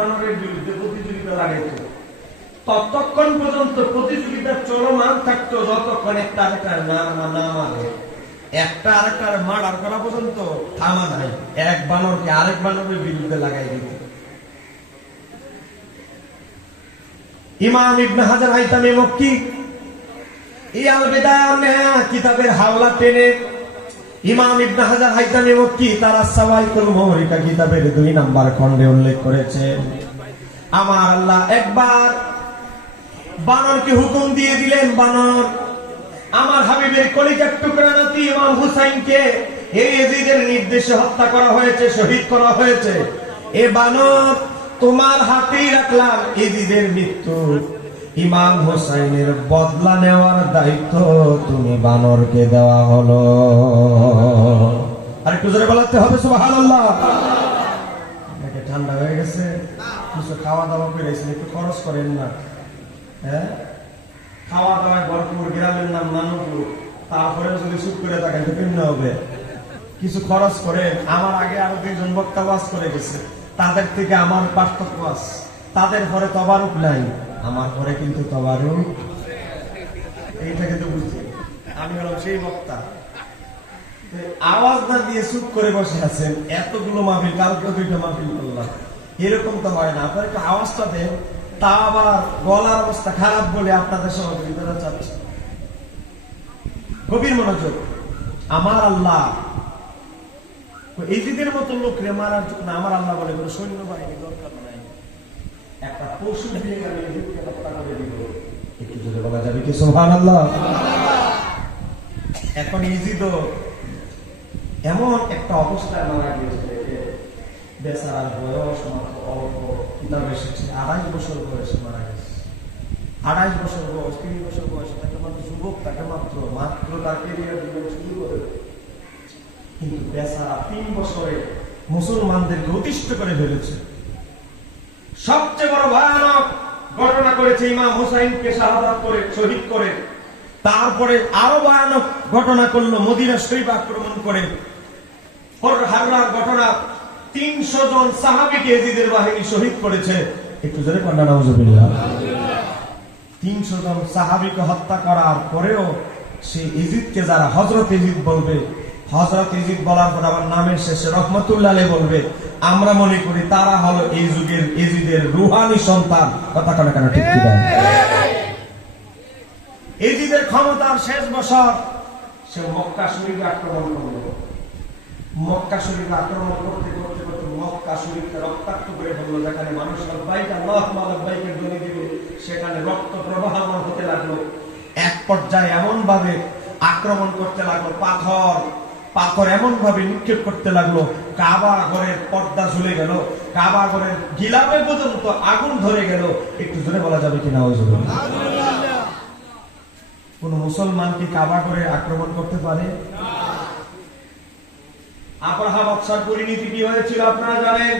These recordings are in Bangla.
বানরের বিরুদ্ধে প্রতিযোগিতা লাগাইতো, ততক্ষণ পর্যন্ত প্রতিযোগিতা চলমান থাকতো যতক্ষণ একটা আরেকটার না মারে। একটা আরেকটার মার্ডার করা পর্যন্ত থামা নাই, এক বানরকে আরেক বানরের বিরুদ্ধে লাগাই দিত। ইমাম ইবনে হাজার হাইতামি মক্কি এই আল বিদায়া ওয়ান নিহায়া কিতাবের হাওলা টেনে ইমাম ইবনে হাজার হাইতামি মক্কি তার সাওয়াইকুল মুহরিকা কিতাবের 2 নম্বর খণ্ডে উল্লেখ করেছেন, আমার আল্লাহ একবার বানরকে হুকুম দিয়ে দিলেন, বানর আমার হাবিবের কলিজার টুকরা নাতি ইমাম হুসাইনকে এই ইয়াজিদের নির্দেশে হত্যা করা হয়েছে, শহীদ করা হয়েছে। এ বানর তোমার হাতেই রাখলাম, ইয়াজিদের মৃত্যু ইমাম হুসাইনের বদলা নেওয়ার দায়িত্ব তুমি বানরকে দেওয়া হলো। আর একটু জোরে বলতে হবে সুবহানাল্লাহ। এটা ঠান্ডা হয়ে গেছে, কিছু খাওয়া দাওয়া করেছেন, একটু খরচ করেন না। হ্যাঁ, খাওয়া দাওয়ায় ভরপুর, গ্রামের নাম নানুপুর, তারপরে যদি চুপ করে থাকেন তো ভিন্ন হবে। কিছু খরচ করেন। আমার আগে আরো 2 জন বক্তা ওয়াজ করে গেছে, তাদের থেকে আমার পার্থক্য আছে। তাদের পরে তবারুক নাই, আমার পরে কিন্তু তবারুক। এইটা কিন্তু বুঝছি, আমি হলাম সেই বক্তা। আওয়াজ না দিয়ে চুপ করে বসে আছেন, এতগুলো মাহফিল, কালকে 2টা মাহফিল করলাম, এরকম তো হয় না। আপনার একটু আওয়াজটা দেন, তা আবার গলার অবস্থা খারাপ বলে আপনাদের সহযোগিতা চাচ্ছে। গভীর মনোযোগ। আমার আল্লাহ ইজিদের মতো লোকরে মারার জন্য আমার আল্লাহ বলে কোনো সৈন্যবাহিনী দরকার নাই, একটা পশু দিয়ে আমি ইজিদকে হত্যা করে দিব। একটু জোরে বলা যাবে কি সুবহানাল্লাহ? এখন ইজিদ এমন একটা অবস্থায় মারা গিয়েছে, বেচারার বয়স মাত্র অল্প, কিতাব এসেছে 28 বছর বয়সে মারা গেছে। 28 বছর বয়স, 3 বছর বয়সে তাকে মাত্র যুবক, তাকে মাত্র তার কেরিয়ার জীবন শুরু করে। কিন্তু বেচারা 3 বছরে মুসলমানদেরকে অতিষ্ঠ করে ফেলেছে। সবচেয়ে বড় ভয়ানক ঘটনা করেছে, ইমাম হুসাইনকে শাহাদাত করে শহীদ করে। তারপরে আরো ভয়ানক ঘটনা করলো, মদিনা শরীফ আক্রমণ করে। হাররার ঘটনা, 300 জন সাহাবীকে ইয়াজিদের বাহিনী শহীদ করেছে। একটু জোরে কন্যা নাউজুবিল্লাহ। 300 জন সাহাবীকে হত্যা করার পরেও সেই ইয়াজিদকে যারা হযরত ইয়াজিদ বলবে, হযরত ইয়াজিদ বলার পর আবার নামের শেষে রহমাতুল্লাহ আলাইহি বলবে, আমরা মনে করি তারা হলো এই যুগের ইয়াজিদের রূহানি সন্তান। কথা কেন কেন ঠিক কি দেয়? ইয়াজিদের ক্ষমতার শেষ বছর সে মক্কা শরীফে আক্রমণ করলো। মক্কা শরীফে আক্রমণ করতে করতে করতে মক্কা শরীফকে রক্তাক্ত করে ফেললো। যেখানে মানুষ লাব্বাইক আল্লাহুম্মা লাব্বাইকের ধ্বনি দিবে, সেখানে রক্ত প্রবাহমান হতে লাগলো। এক পর্যায়ে এমন ভাবে আক্রমণ করতে লাগলো, পাথর এমন ভাবে নিক্ষেপ করতে লাগলো, কাবা ঘরের পর্দা ঝুলে গেল, কাবা ঘরের গিলাফে পর্যন্ত আগুন ধরে গেল। একটু জোরে বলা যাবে কিনা? কোন মুসলমান কি কাবা ঘরে আক্রমণ করতে পারে? আবরাহা বাদশার পরিণতি কি হয়েছিল আপনারা জানেন।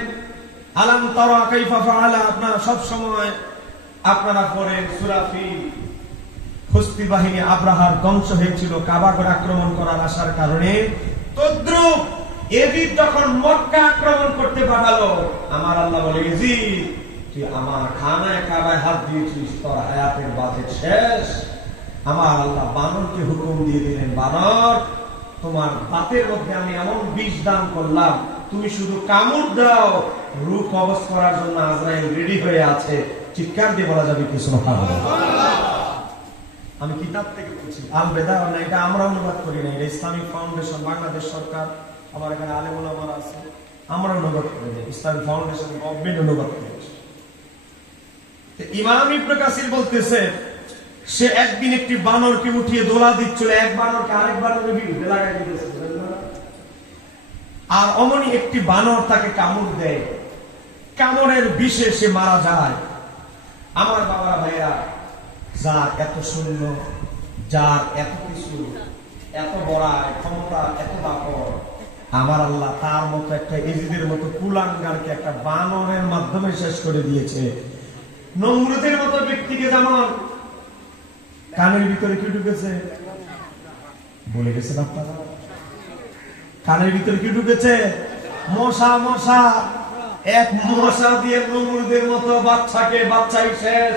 আলাম তারা কাইফা ফাআলা, আপনারা সব সময় আপনারা পড়েন সূরা ফিল। হস্তি বাহিনী আবরাহার ধ্বংস হয়েছিল কাবা ঘর আক্রমণ করার আশার কারণে। তদ্রুপ ইয়াজিদ যখন মক্কা আক্রমণ করতে পাঠালো, আমার আল্লাহ বলে, ইয়াজিদ তুই আমার খানায় কাবায় হাত দিয়েছিস, তোর হায়াতের বাজেট শেষ। আমার আল্লাহ বানরকে হুকুম দিয়ে দিলেন, বানর তোমার বাতের মধ্যে আমি এমন বিষ দান করলাম, তুমি শুধু কামড় দাও, রূহ কবজ করার জন্য আজরাইল রেডি হয়ে আছে। চিৎকার দিয়ে বলা যাবে কি সুবহানাল্লাহ? আমি কিতাব থেকে বলছি, আল বিদায়া ওয়ান নিহায়া, এটা আমরা অনুবাদ করি না, এটা ইসলামিক ফাউন্ডেশন বাংলাদেশ সরকার, আমার এখানে আলেম ওলামারা আছে, আমরা অনুবাদ করি না, ইসলামিক ফাউন্ডেশন গভর্নমেন্ট অনুবাদ করেছে। ইমাম ইবনে কাসির বলতেছে, সে একদিন একটি বানরকে উঠিয়ে দোলা দিচ্ছিল, এক বানরকে আরেক বানরের বিরুদ্ধে লাগাই দিতেছে, আর অমনি একটি বানর তাকে কামড় দেয়, কামড়ের বিষে সে মারা যায়। আমার বাবা ভাইয়া, যার এত সৈন্য, যার এত কিছু, এত বড় ক্ষমতা, এত দাপট, আমার আল্লাহ তার মতো একটা ইয়াজিদের মতো কুলাঙ্গারকে একটা বানরের মাধ্যমে শেষ করে দিয়েছে। নমরুদের মতো ব্যক্তিকে যেমন কানের ভিতরে কি ঢুকেছে বলে গেছেন আপনারা, কানের ভিতরে কি ঢুকেছে? মশা। এক মশা দিয়ে নমরুদের মতো বাচ্চাই শেষ,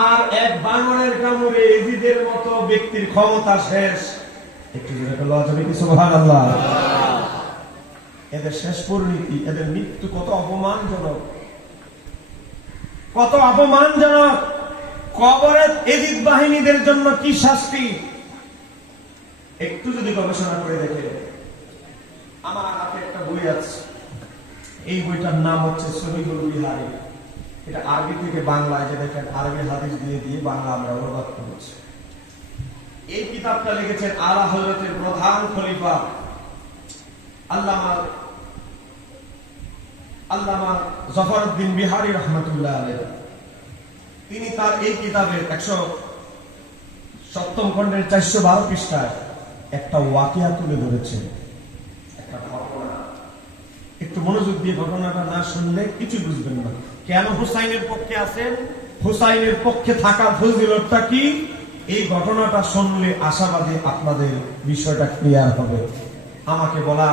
আর এক বানরের কামড়ে এজিদের মতো ব্যক্তির ক্ষমতা শেষ। একটু জোরে বলা যাবে কি সুবহানাল্লাহ? এদের শেষ পরিণতি, এদের মৃত্যু কত অপমানজনক, কত অপমানজনক। কবরের এজিদ বাহিনীদের জন্য কি শাস্তি একটু যদি গবেষণা করে দেখে। আমার হাতে একটা বই আছে, এই বইটার নাম হচ্ছে সহিহুল বিহারী। এটা আরবি থেকে বাংলায়, যে দেখেন আরবি হাদিস দিয়ে দিয়ে বাংলা আমরা অনুবাদ করেছি। এই কিতাবটা লিখেছেন আলা হযরতের প্রধান খলিফা আল্লামা জফরউদ্দিন বিহারী রাহমাতুল্লাহ আলাইহি। তিনি তার এই কিতাবের 107 খণ্ডের 412 পৃষ্ঠায় একটা ওয়াকিয়া তুলে ধরেছেন, একটা ঘটনা। একটু মনোযোগ দিয়ে ঘটনাটা না শুনলে কিছু বুঝবেন না। কেন হুসাইনের পক্ষে আছেন, হুসাইনের পক্ষে থাকা ফজিলতটা কি, এই ঘটনাটা শুনলে আশাবাদী আপনাদের বিষয়টা ক্লিয়ার হবে। আমাকে বলা